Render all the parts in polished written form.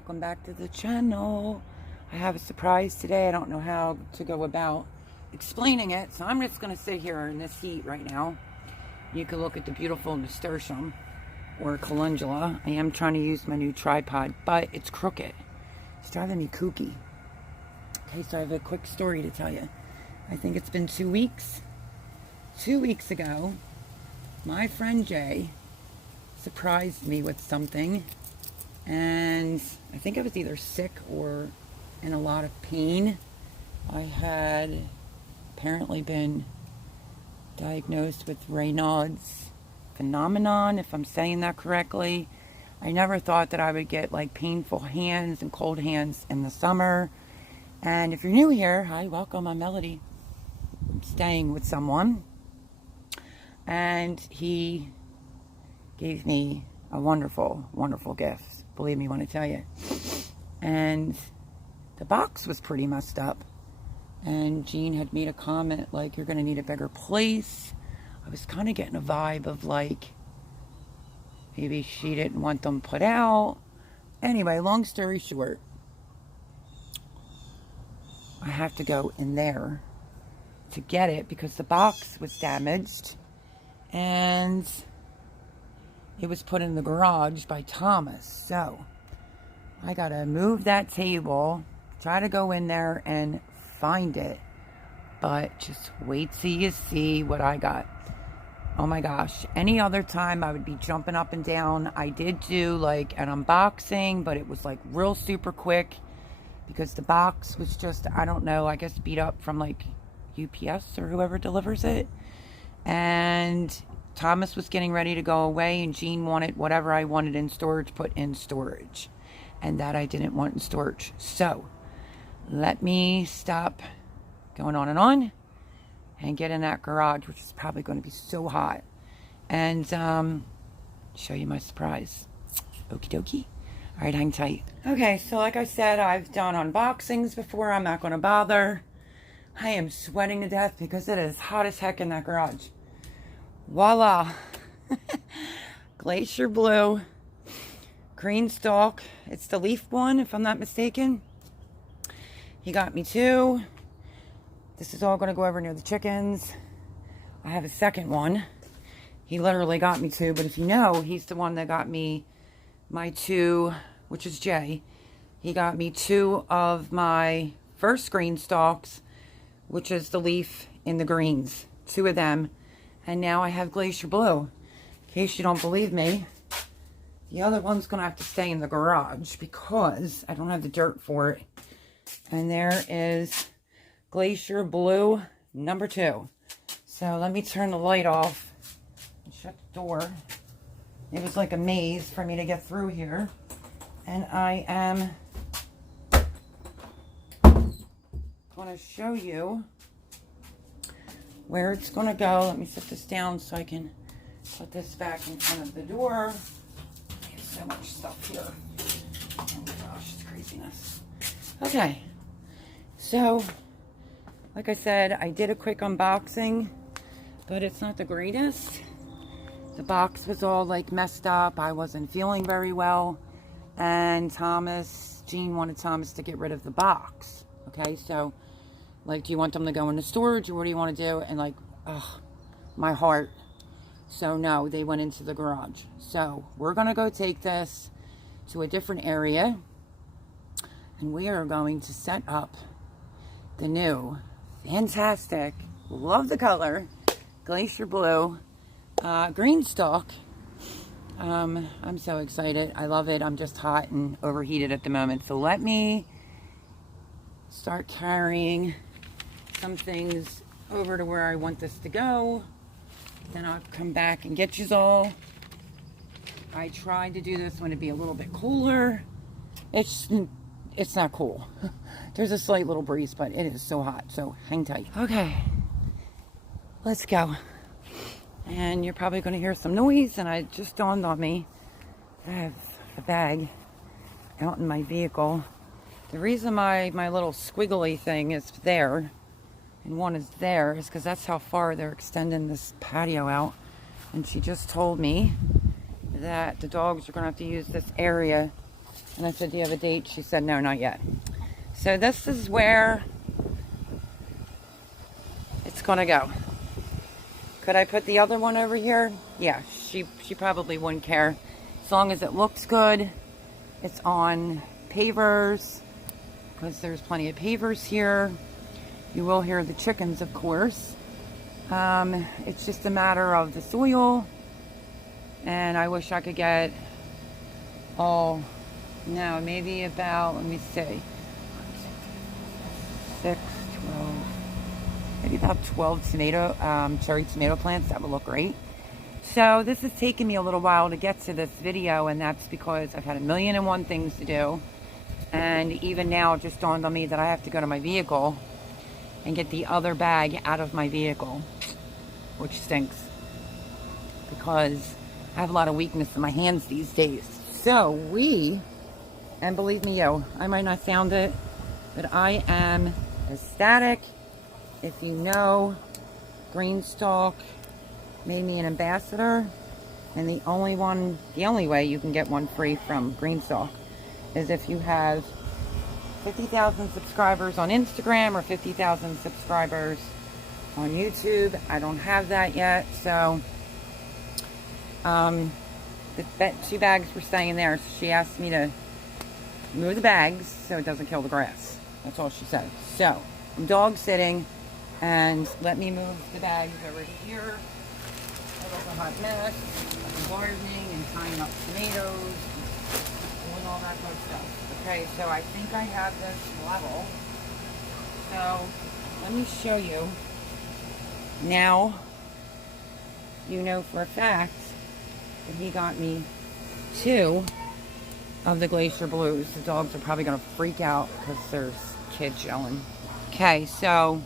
welcome back to the channel. I have a surprise today. I don't know how to go about explaining it, so I'm just going to sit here in this heat right now. You can look at the beautiful nasturtium or calendula. I am trying to use my new tripod, but it's crooked. It's driving me kooky. Okay, so I have a quick story to tell you. I think it's been 2 weeks. 2 weeks ago, my friend Jay surprised me with something, and I think I was either sick or in a lot of pain. I had apparently been diagnosed with Raynaud's phenomenon, if I'm saying that correctly. I never thought that I would get like painful hands and cold hands in the summer. And if you're new here, hi, welcome, I'm Melody. I'm staying with someone, and he gave me a wonderful, wonderful gift. Believe me when I tell you. And the box was pretty messed up. And Jean had made a comment like, you're going to need a bigger place. I was kind of getting a vibe of like, maybe she didn't want them put out. Anyway, long story short, I have to go in there to get it because the box was damaged. And it was put in the garage by Thomas. So I gotta move that table, try to go in there and find it. But just wait till you see what I got. Oh my gosh. Any other time I would be jumping up and down. I did do like an unboxing, but it was like real super quick because the box was just, I don't know, I guess beat up from like UPS or whoever delivers it. And Thomas was getting ready to go away, and Jean wanted whatever I wanted in storage put in storage, and that I didn't want in storage. So let me stop going on and get in that garage, which is probably going to be so hot, and show you my surprise. Okie dokie. All right, hang tight. Okay, so like I said, I've done unboxings before. I'm not going to bother. I am sweating to death because it is hot as heck in that garage. Voila. Glacier Blue green stalk. It's the leaf one, if I'm not mistaken. He got me 2. This is all going to go over near the chickens. I have a second one. He literally got me 2, but if you know, he's the one that got me my 2, which is Jay. He got me 2 of my first green stalks, which is the leaf in the greens. 2 of them. And now I have Glacier Blue. In case you don't believe me, the other one's going to have to stay in the garage because I don't have the dirt for it. And there is Glacier Blue number 2. So let me turn the light off and shut the door. It was like a maze for me to get through here. And I am going to show you where it's going to go. Let me set this down so I can put this back in front of the door. There's so much stuff here. Oh my gosh, it's craziness. Okay, so like I said, I did a quick unboxing, but it's not the greatest. The box was all like messed up. I wasn't feeling very well, and Jean wanted Thomas to get rid of the box. Okay, so like, do you want them to go into storage, or what do you want to do? And like, ugh, my heart. So no, they went into the garage. So we're going to go take this to a different area, and we are going to set up the new, fantastic, love the color, Glacier Blue green stalk. I'm so excited. I love it. I'm just hot and overheated at the moment. So let me start carrying some things over to where I want this to go. Then I'll come back and get you all. I tried to do this when it'd be a little bit cooler. It's not cool. There's a slight little breeze, but it is so hot, so hang tight. Okay, let's go. And you're probably going to hear some noise, and it just dawned on me I have a bag out in my vehicle. The reason my little squiggly thing is there and one is there is because that's how far they're extending this patio out. And she just told me that the dogs are going to have to use this area And I said, do you have a date? She said, no, not yet. So this is where it's gonna go. Could I put the other one over here? Yeah, she probably wouldn't care. As long as it looks good. It's on pavers, because there's plenty of pavers here. You will hear the chickens, of course. It's just a matter of the soil. And I wish I could get maybe about, let me see, 6, 12, maybe about 12 cherry tomato plants. That would look great. So this has taken me a little while to get to this video, and that's because I've had 1,000,001 things to do. And even now it just dawned on me that I have to go to my vehicle and get the other bag out of my vehicle, which stinks because I have a lot of weakness in my hands these days. So and believe me, I might not sound it, but I am ecstatic. If you know, Greenstalk made me an ambassador, and the only way you can get one free from Greenstalk is if you have 50,000 subscribers on Instagram or 50,000 subscribers on YouTube. I don't have that yet, so the 2 bags were staying there. So she asked me to move the bags so it doesn't kill the grass. That's all she said. So I'm dog sitting, and let me move the bags over to here. It was a hot mess. I've been gardening and tying up tomatoes, doing all that good stuff. Okay, so I think I have this level. So let me show you. Now, you know for a fact that he got me 2 of the Glacier Blues. The dogs are probably going to freak out because there's kids yelling. Okay, so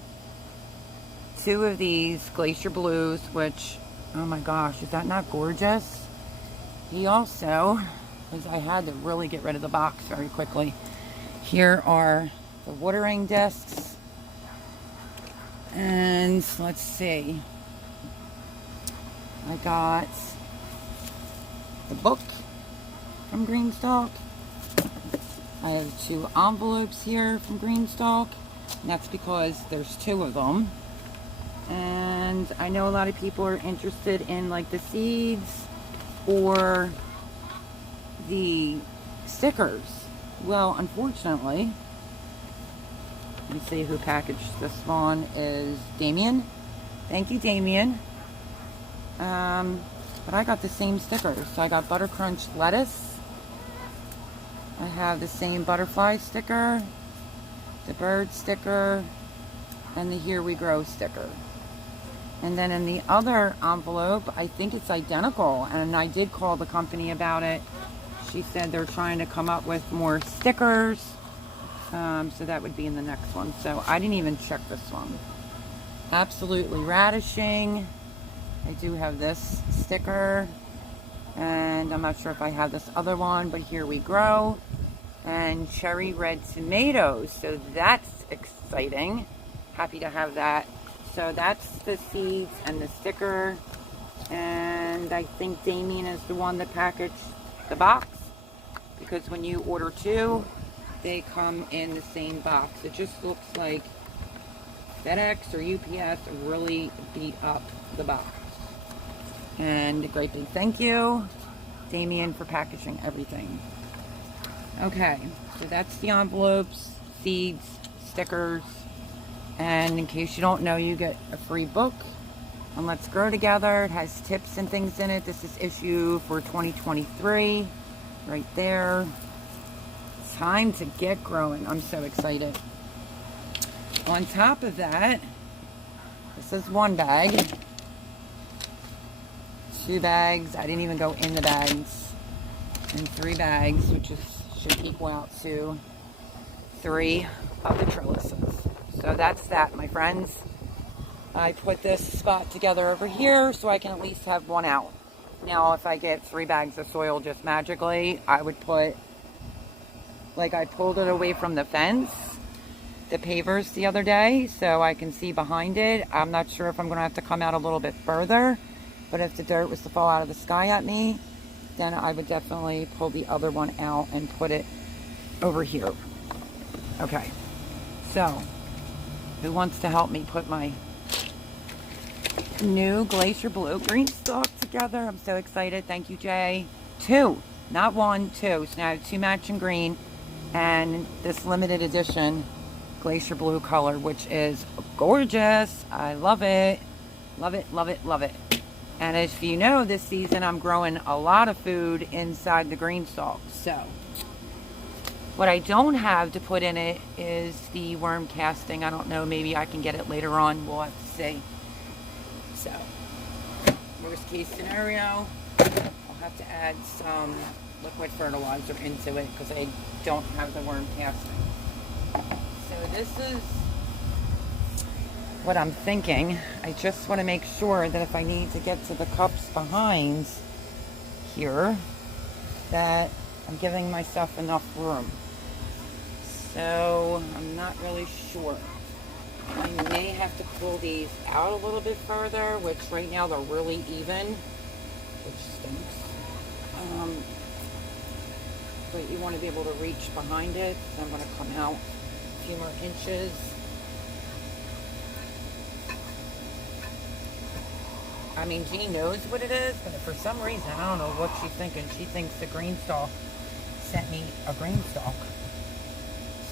2 of these Glacier Blues, which, oh my gosh, is that not gorgeous? He also, because I had to really get rid of the box very quickly. Here are the watering discs. And let's see. I got the book from Greenstalk. I have 2 envelopes here from Greenstalk. And that's because there's 2 of them. And I know a lot of people are interested in like the seeds or the stickers. Well, unfortunately, let me see who packaged this one is Damien. Thank you, Damien. But I got the same stickers. So I got Butter Crunch lettuce. I have the same butterfly sticker, the bird sticker, and the Here We Grow sticker. And then in the other envelope, I think it's identical. And I did call the company about it. She said they're trying to come up with more stickers. So that would be in the next one. So I didn't even check this one. Absolutely Radishing. I do have this sticker. And I'm not sure if I have this other one, but Here We Grow. And Cherry Red Tomatoes. So that's exciting. Happy to have that. So that's the seeds and the sticker. And I think Damien is the one that packaged the box. Because when you order 2, they come in the same box. It just looks like FedEx or UPS really beat up the box. And a great big thank you, Damien, for packaging everything. Okay, so that's the envelopes, seeds, stickers, and in case you don't know, you get a free book on Let's Grow Together. It has tips and things in it. This is issue for 2023, right there. Time to get growing. I'm so excited. On top of that, this is 1 bag. 2 bags. I didn't even go in the bags. And 3 bags, which should equal out to 3 of the trellises. So that's that, my friends. I put this spot together over here so I can at least have 1 out. Now, if I get 3 bags of soil just magically, I would put, like I pulled it away from the fence, the pavers the other day, so I can see behind it. I'm not sure if I'm going to have to come out a little bit further, but if the dirt was to fall out of the sky at me, then I would definitely pull the other one out and put it over here. Okay, so who wants to help me put my new Glacier Blue green stalk together? I'm so excited. Thank you, Jay. 2, not 1, 2. So now I have 2 matching green and this limited edition Glacier Blue color, which is gorgeous. I love it. Love it, love it, love it. And as you know, this season I'm growing a lot of food inside the green stalk. So what I don't have to put in it is the worm casting. I don't know, maybe I can get it later on. We'll have to see. So, worst case scenario, I'll have to add some liquid fertilizer into it because I don't have the worm casting. So this is what I'm thinking. I just want to make sure that if I need to get to the cups behind here, that I'm giving myself enough room. So I'm not really sure. I may have to pull these out a little bit further, which right now they're really even, which stinks. But you want to be able to reach behind it. So I'm going to come out a few more inches. I mean, Jean knows what it is, but for some reason, I don't know what she's thinking. She thinks the green stalk sent me a green stalk.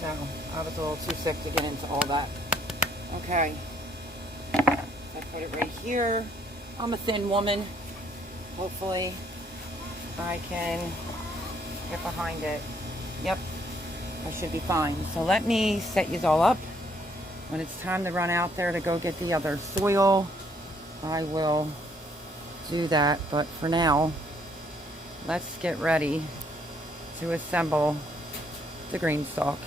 So I was a little too sick to get into all that. Okay, I put it right here. I'm a thin woman. Hopefully I can get behind it. Yep, I should be fine. So let me set you all up. When it's time to run out there to go get the other soil, I will do that. But for now, let's get ready to assemble the green stalk.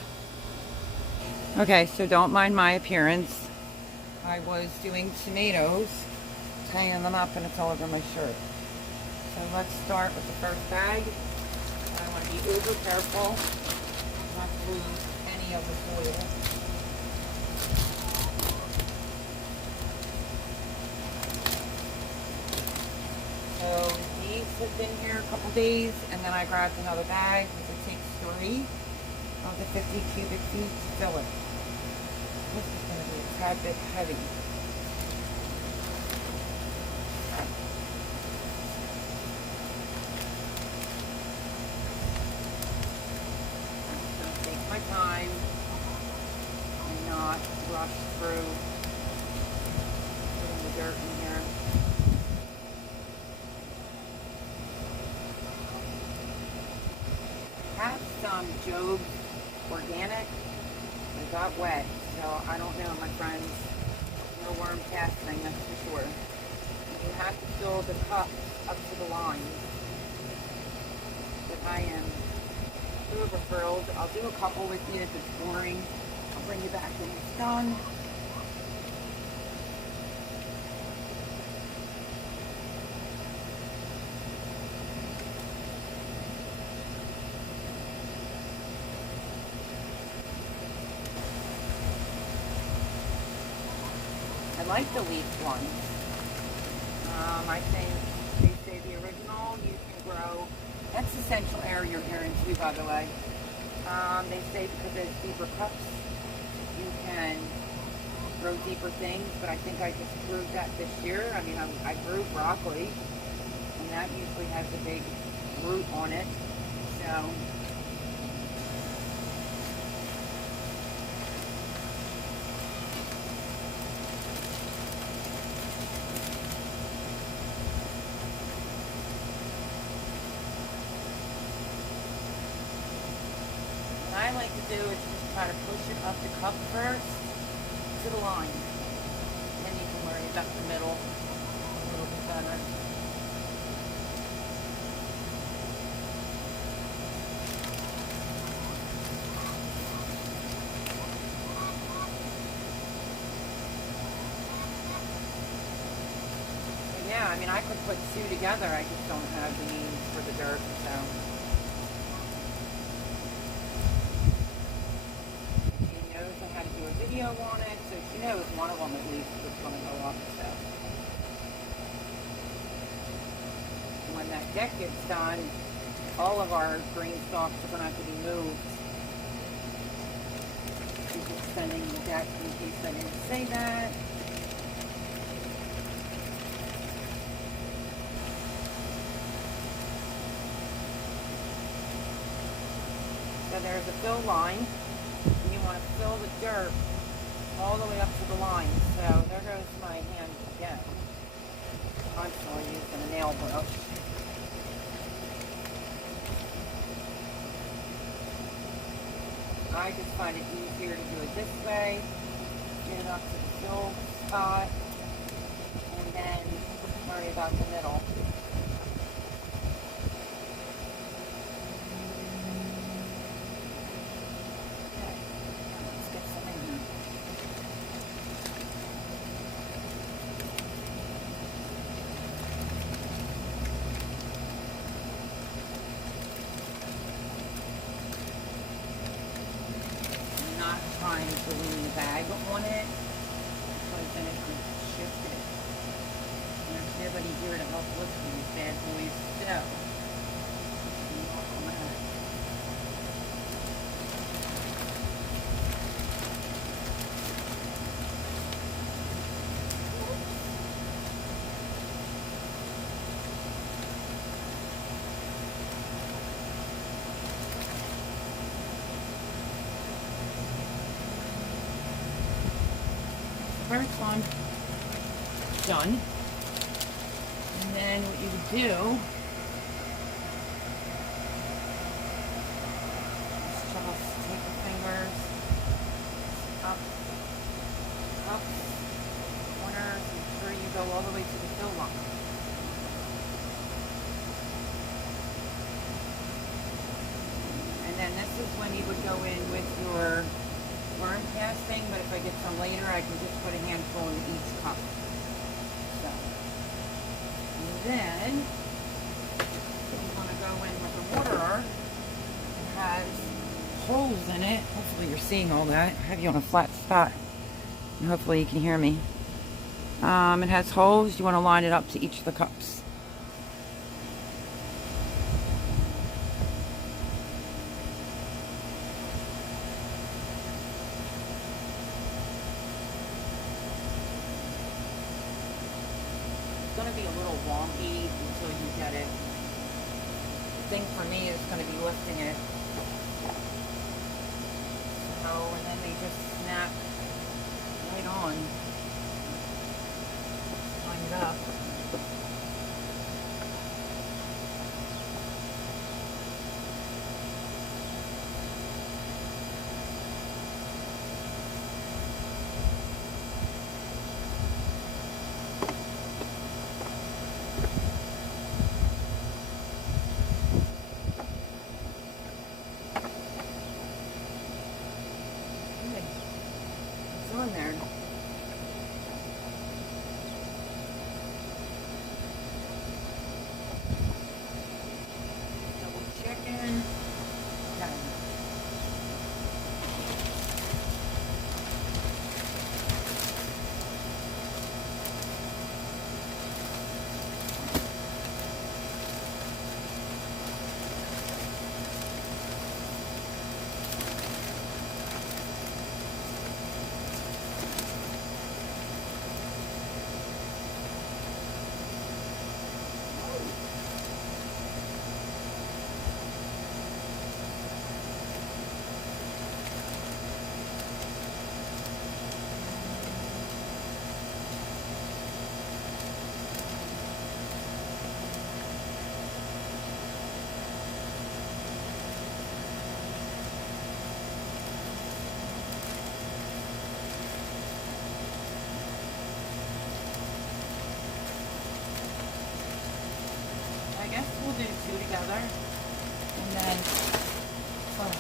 Okay, so don't mind my appearance. I was doing tomatoes, hanging them up, and it's all over my shirt. So let's start with the first bag. I want to be uber careful not to lose any of the soil. So these have been here a couple days, and then I grabbed another bag because it takes 3 of the 50 cubic feet to fill it. This is going to be a tad bit heavy. I'm going to take my time and not rush through putting the dirt in here. I have some Job Organic. It got wet, so I don't know, my friends. No worm casting, that's for sure. You have to fill the cup up to the line. But I am uber thrilled. I'll do a couple with you if it's boring. I'll bring you back when it's done. I like the leaf ones. I think they say the original you can grow. That's essential air you're hearing too, by the way. They say because there's deeper cups, you can grow deeper things, but I think I just proved that this year. I mean, I grew broccoli, and that usually has a big root on it. So what I like to do is just try to push it up the cup first to the line. Then you can worry about the middle a little bit better. So yeah, I mean, I could put 2 together. I just don't have the means for the dirt, so. Video on it, so she knows one of them at least is going to go up. So when that deck gets done, all of our green stalks are going to have to be moved extending the deck in case I didn't say that. So there's a fill line, and you want to fill the dirt all the way up to the line. So there goes my hand again. I'm still using a nail brush. I just find it easier to do it this way, get it up to the fill spot, and then worry about the middle. Okay, let's get some in here. Not trying to lean the bag on it because then it can shift it. And there's nobody here to help lift these bad boys still. First one done, and then what you would do is just take the fingers up, corners, make sure you go all the way to the fill line. And then this is when you would go in with your burn casting, but if I get some later, I can just put a handful in each cup. So, and then you want to go in with the water. It has holes in it. Hopefully you're seeing all that. I have you on a flat spot, and hopefully you can hear me. It has holes. You want to line it up to each of the cups. Going to be a little wonky until you get it. The thing for me is going to be lifting it. So, and then they just snap right on. Line it up. On there. Double checking. Okay. I guess we'll do two together, and then we'll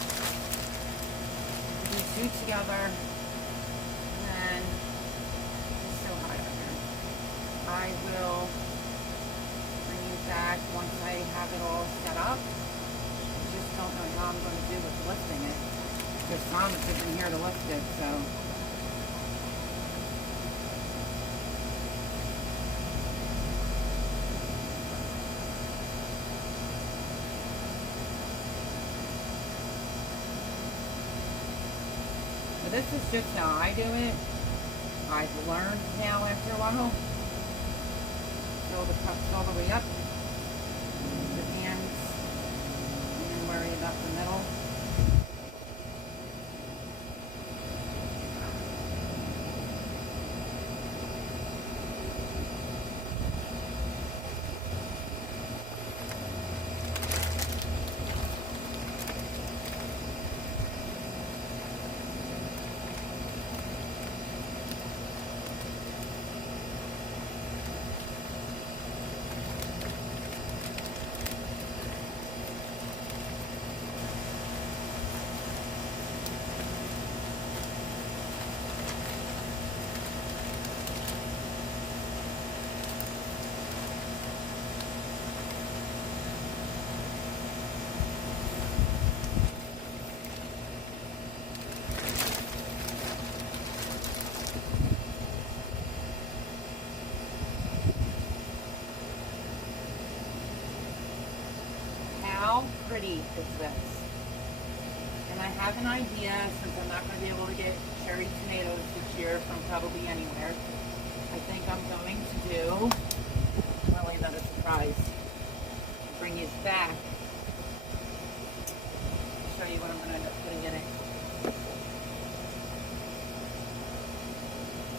do two together, and then it's so hot out here. I will bring you back once I have it all set up. I just don't know how I'm going to do with lifting it, because Thomas isn't here to lift it, so. this is just how I do it. I've learned now after a while. Fill the cups all the way up. The hands. And then worry about the middle. How pretty is this? And I have an idea, since I'm not going to be able to get cherry tomatoes this year from probably anywhere. I think I'm going to do, really not a surprise, bring it back. Show you what I'm going to end up putting in it.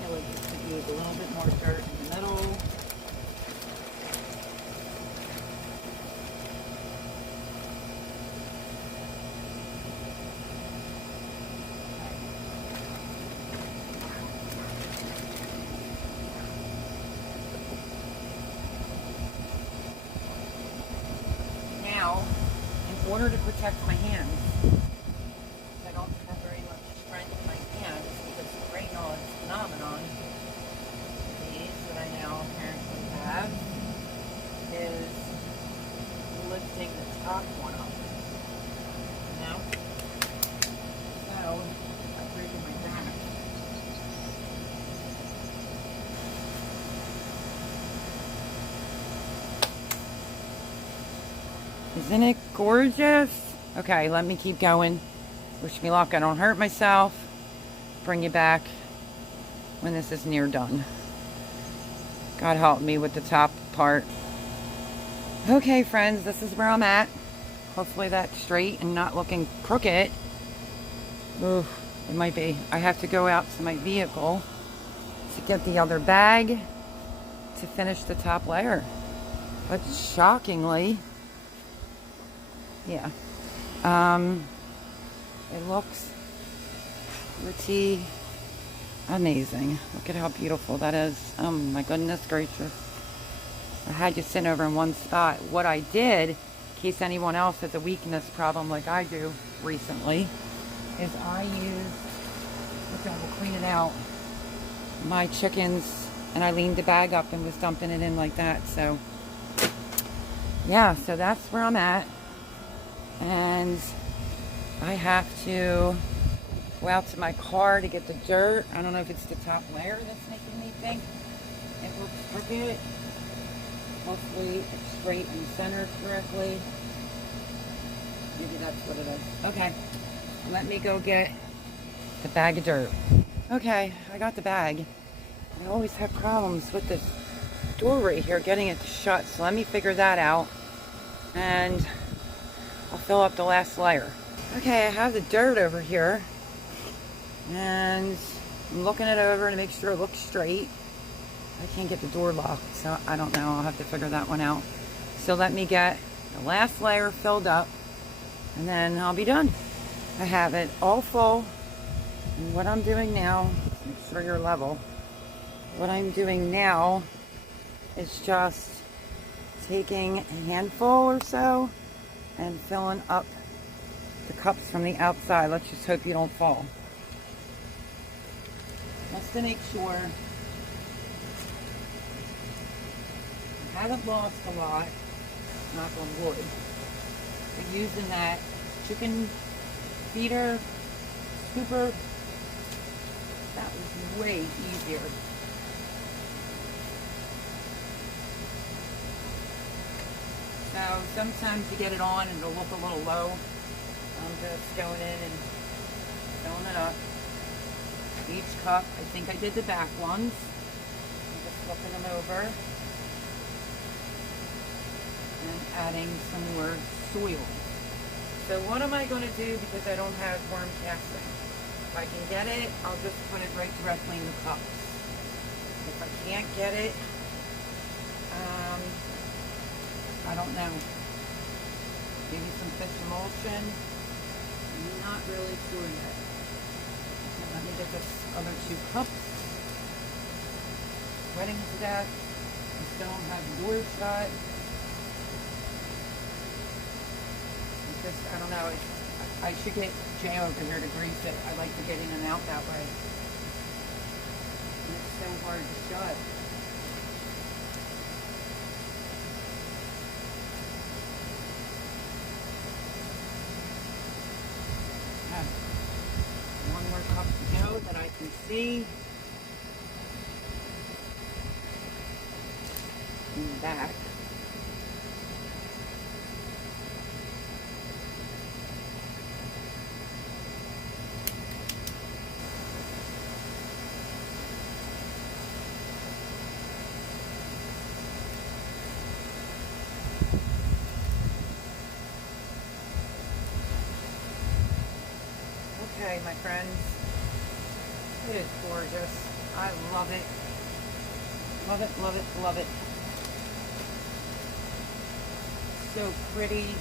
I would just use a little bit more dirt in the middle. In order to protect my hands, I don't have very much strength in my hands because of the Raynaud's phenomenon. These that I now apparently have is lifting the top one up. You know? So, I'm breaking my back. Isn't it gorgeous? Okay, let me keep going. Wish me luck I don't hurt myself. Bring you back when this is near done. God help me with the top part. Okay, friends, this is where I'm at. Hopefully that's straight and not looking crooked. Ooh, it might be. I have to go out to my vehicle to get the other bag to finish the top layer. But shockingly, yeah. It looks pretty amazing. Look at how beautiful that is. Oh my goodness gracious. I had you sitting over in one spot. What I did, in case anyone else has a weakness problem like I do recently, is I used, we'll clean it out, my chickens, and I leaned the bag up and was dumping it in like that. So yeah, so that's where I'm at. And I have to go out to my car to get the dirt. I don't know if it's the top layer that's making me think it looks crooked. Hopefully it's straight and centered correctly. Maybe that's what it is. Okay, let me go get the bag of dirt. Okay, I got the bag. I always have problems with this door right here, getting it to shut. So let me figure that out. And I'll fill up the last layer. Okay, I have the dirt over here. And I'm looking it over to make sure it looks straight. I can't get the door locked, so I don't know. I'll have to figure that one out. So let me get the last layer filled up, and then I'll be done. I have it all full. And what I'm doing now, make sure you're level. What I'm doing now is just taking a handful or so and filling up the cups from the outside. Let's just hope you don't fall. Just to make sure I haven't lost a lot, knock on wood. But using that chicken feeder scooper, that was way easier. So sometimes you get it on and it'll look a little low. I'm just going in and filling it up. each cup. I think I did the back ones. I'm just flipping them over. And adding some more soil. So what am I going to do because I don't have worm casting? If I can get it, I'll just put it right directly in the cups. If I can't get it, I don't know. Maybe some fish emulsion. I'm not really sure yet. And let me get this other 2 cups. Sweating to death. I still don't have the door shut. I don't know. I should get Jay over here to grease it. I like to get in and out that way. And it's so hard to shut. Okay. 1 more cup to go that I can see. In the back. Okay, my friends, it is gorgeous. I love it. Love it, love it, love it. So pretty.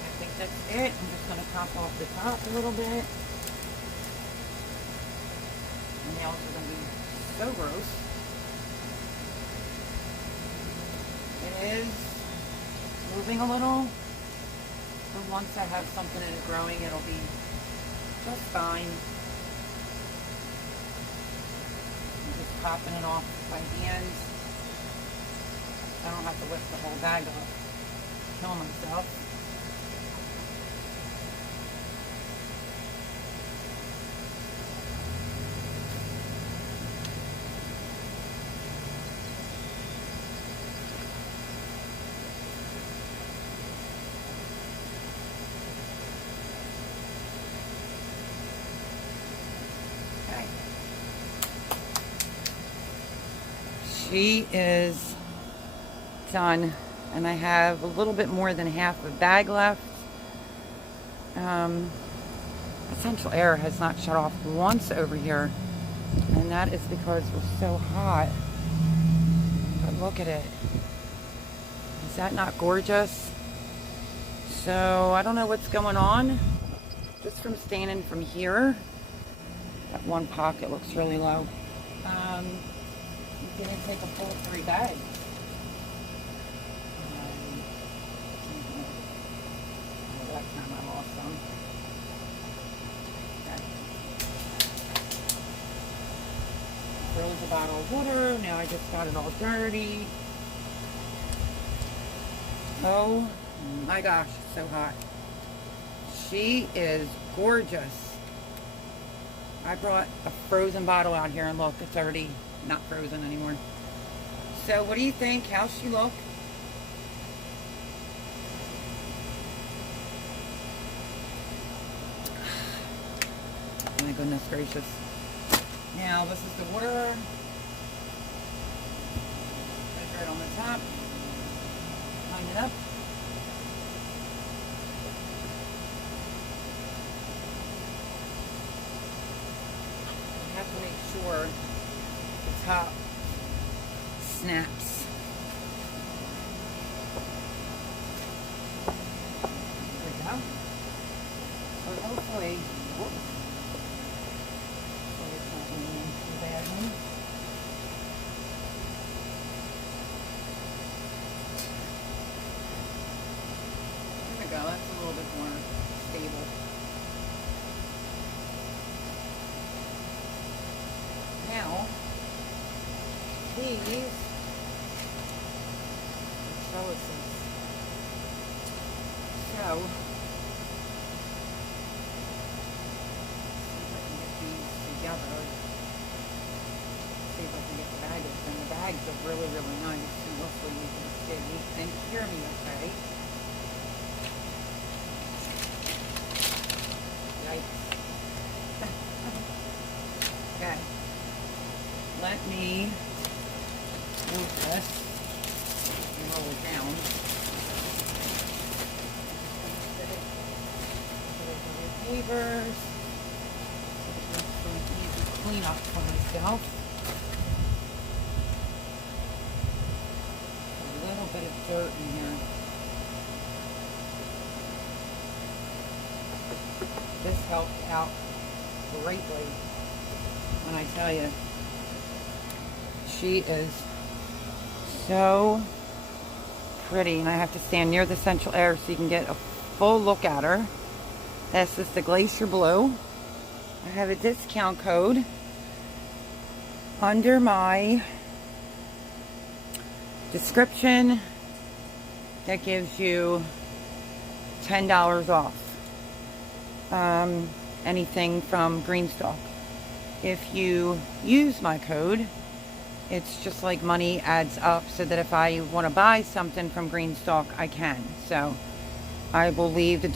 I think that's it. I'm just going to top off the top a little bit. The nails are going to be so gross. It is moving a little, but once I have something in it growing, it'll be just fine. I'm just popping it off by hand. I don't have to lift the whole bag up, kill myself. She is done, and I have a little bit more than half a bag left. Essential air has not shut off once over here, and that is because we're so hot. But look at it. Is that not gorgeous? So I don't know what's going on. Just from standing from here, that one pocket looks really low. I'm gonna take a full 3 bags. Oh, that time I lost some. Okay. Froze a bottle of water. Now I just got it all dirty. Oh my gosh, it's so hot. She is gorgeous. I brought a frozen bottle out here and look, it's already not frozen anymore. So what do you think? How's she look? Oh my goodness gracious. Now this is the water. Put it on the top. Line it up. You have to make sure the top snaps. There we go. So hopefully, whoops. So it's not going in too badly. There we go. That's a little bit more stable. Now, these are trellises. So, see if I can get these together. See if I can get the bag in. bags are really, really nice, and hopefully you can see and hear me okay. Yikes. Okay. Let me move this and roll it down. Papers. So it's an easy cleanup for myself. A little bit of dirt in here. This helped out greatly. When I tell you, she is so pretty, and I have to stand near the central air so you can get a full look at her. This is the Glacier Blue. I have a discount code under my description that gives you $10 off anything from Greenstock. If you use my code, it's just like money adds up, so that if I want to buy something from Greenstock, I can. So I will leave the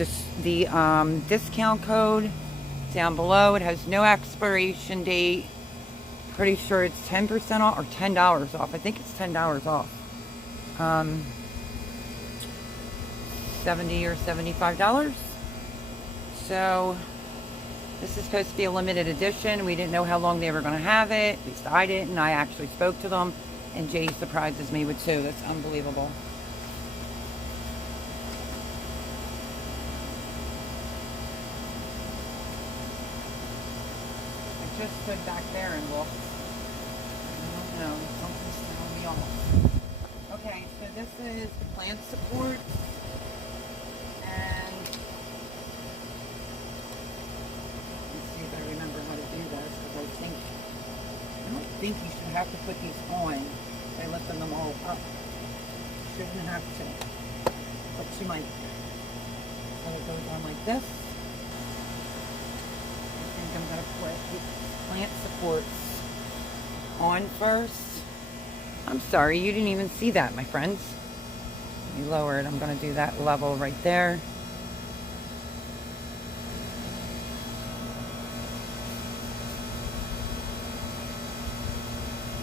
discount code down below. It has no expiration date. Pretty sure it's 10% off or $10 off. I think it's $10 off. $70 or $75. So this is supposed to be a limited edition. We didn't know how long they were going to have it. At least I didn't. I actually spoke to them, and Jay surprises me with 2. That's unbelievable. I just stood back there and looked. I don't know. Something's throwing me off. Okay, so this is the plant support. And I remember how to do this, because I don't think you should have to put these on by lifting them all up. Shouldn't have to, but you might. So it goes on like this. I think I'm going to put the plant supports on first. I'm sorry, you didn't even see that, my friends. Let me lower it. I'm going to do that level right there.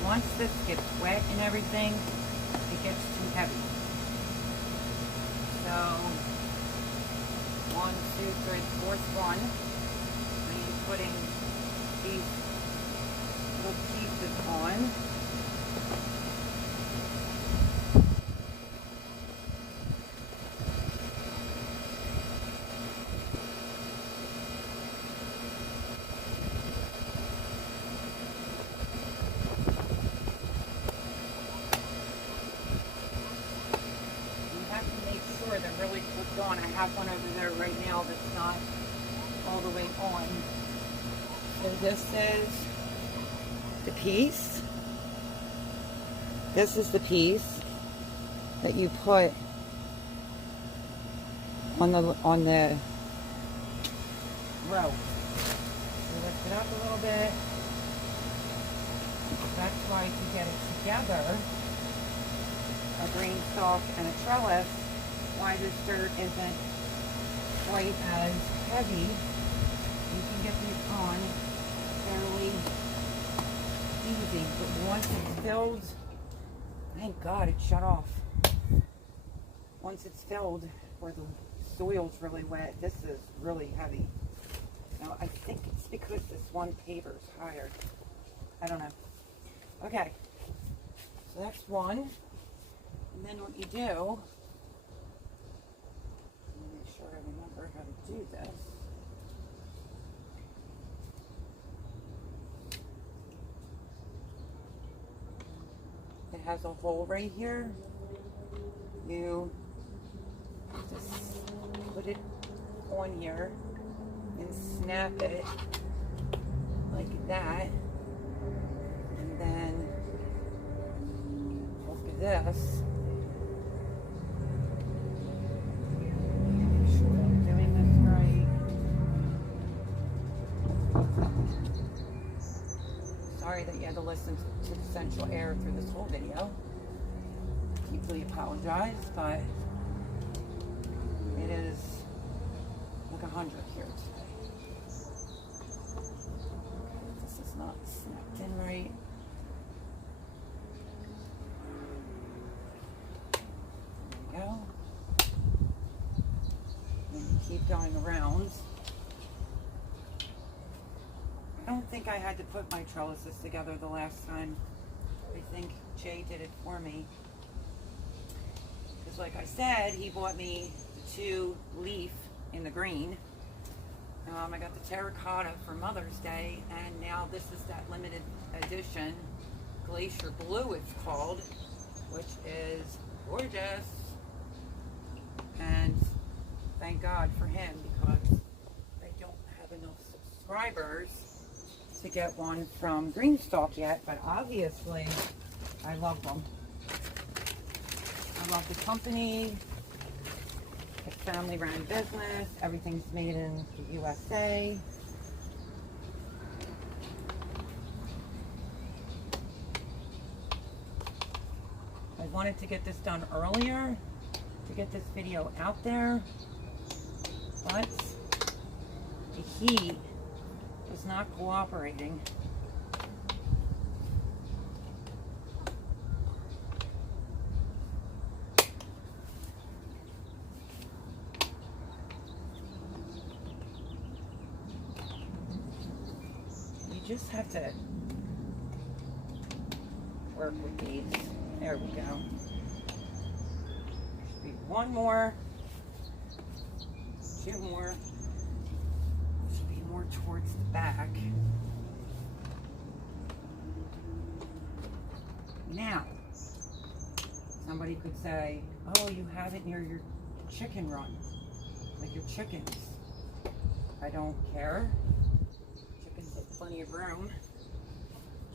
Once this gets wet and everything, it gets too heavy. So, 1, 2, 3, 4th one. I am putting these little pieces on. They're really clipped on. I have one over there right now that's not all the way on. So this is the piece. This is the piece that you put on the row. You lift it up a little bit. That's why to get it together, a Greenstock and a trellis, why this dirt isn't quite as heavy. You can get these on fairly easy, but once it's filled, thank God it shut off. Once it's filled, where the soil's really wet, this is really heavy. Now I think it's because this one paver's higher. I don't know. Okay, so that's one. And then what you do, make sure I remember how to do this. It has a hole right here. You just put it on here and snap it like that. And then look at this. Sorry that you had to listen to the central air through this whole video. Deeply apologize, but it is like 100 here today. This is not snapped in right. There we go. And keep going around. I don't think I had to put my trellises together the last time. I think Jay did it for me. Because like I said, he bought me the 2 leaf in the green. I got the terracotta for Mother's Day, and now this is that limited edition Glacier Blue it's called, which is gorgeous. And thank God for him, because I don't have enough subscribers to get one from Greenstock yet, but obviously I love them. I love the company. It's family-run business. Everything's made in the USA. I wanted to get this done earlier to get this video out there, but the heat was not cooperating. You just have to work with these. There we go. Should be 1 more, 2 more. Should be more towards the back. Now, somebody could say, oh, you have it near your chicken run, like your chickens. I don't care. Chickens have plenty of room.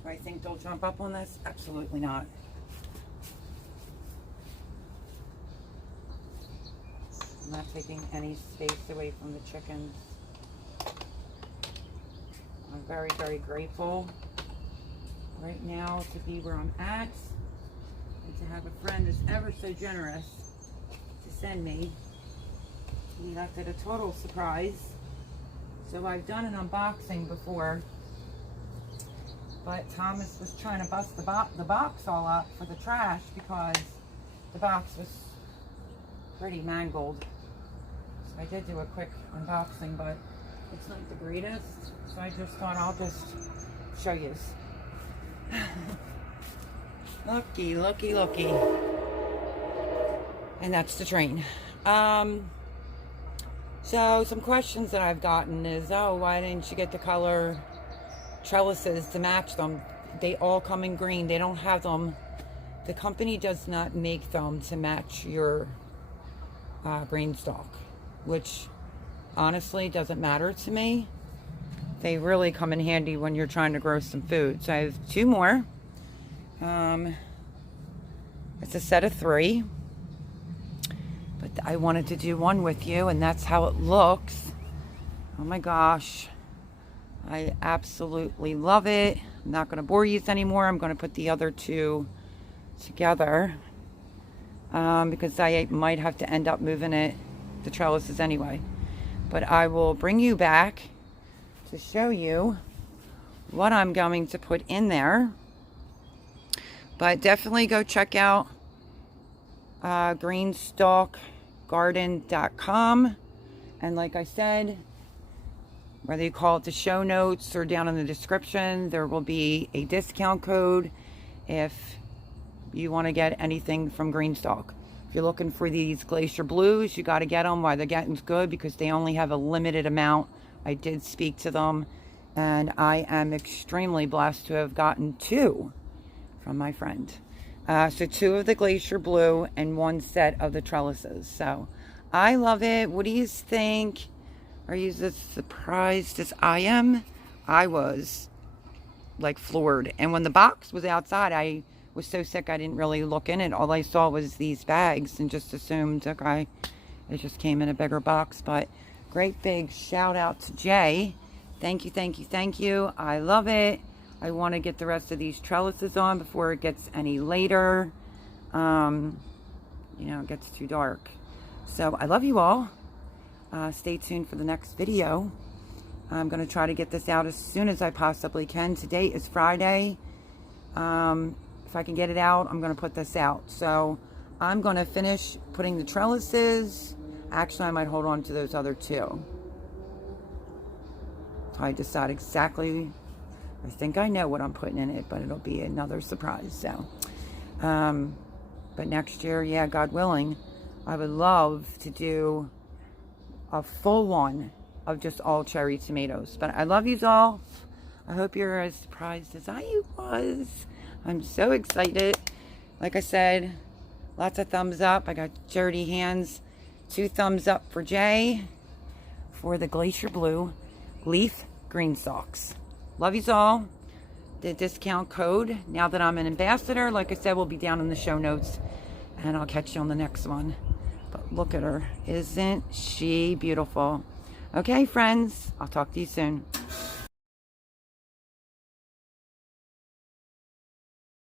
Do I think they'll jump up on this? Absolutely not. I'm not taking any space away from the chickens. I'm very, very grateful right now to be where I'm at, and to have a friend that's ever so generous to send me. He left it a total surprise. So I've done an unboxing before, but Thomas was trying to bust the box all up for the trash because the box was pretty mangled. So I did do a quick unboxing, but it's not the greatest. So I just thought I'll just show you. Looky, looky, looky. And that's the train. So some questions that I've gotten is, oh, why didn't you get the color trellises to match them? They all come in green. They don't have them. The company does not make them to match your green stalk, which honestly doesn't matter to me. They really come in handy when you're trying to grow some food. So I have 2 more. It's a set of 3. But I wanted to do one with you, and that's how it looks. Oh my gosh. I absolutely love it. I'm not going to bore you anymore. I'm going to put the other 2 together. Because I might have to end up moving the trellises anyway. But I will bring you back to show you what I'm going to put in there. But definitely go check out greenstalkgarden.com. And like I said, whether you call it the show notes or down in the description, there will be a discount code if you want to get anything from Greenstock. If you're looking for these Glacier Blues, you got to get them while they're getting good, because they only have a limited amount. I did speak to them, and I am extremely blessed to have gotten 2 from my friend. So 2 of the Glacier Blue and 1 set of the trellises. So I love it. What do you think? Are you as surprised as I am? I was like floored. And when the box was outside, I was so sick I didn't really look in it. All I saw was these bags and just assumed, okay, it just came in a bigger box. But great big shout out to Jay. Thank you, thank you, thank you. I love it. I want to get the rest of these trellises on before it gets any later. You know, it gets too dark. So I love you all. Stay tuned for the next video. I'm going to try to get this out as soon as I possibly can. Today is Friday. If I can get it out, I'm going to put this out. So I'm going to finish putting the trellises. Actually, I might hold on to those other two. So I decide exactly. I think I know what I'm putting in it, but it'll be another surprise. So, but next year, yeah, God willing, I would love to do a full one of just all cherry tomatoes. But I love yous all. I hope you're as surprised as I was. I'm so excited. Like I said, lots of thumbs up. I got dirty hands. 2 thumbs up for Jay for the Glacier Blue Leaf Green Socks. Love yous all. The discount code, now that I'm an ambassador, like I said, will be down in the show notes. And I'll catch you on the next one. But look at her. Isn't she beautiful? Okay, friends. I'll talk to you soon.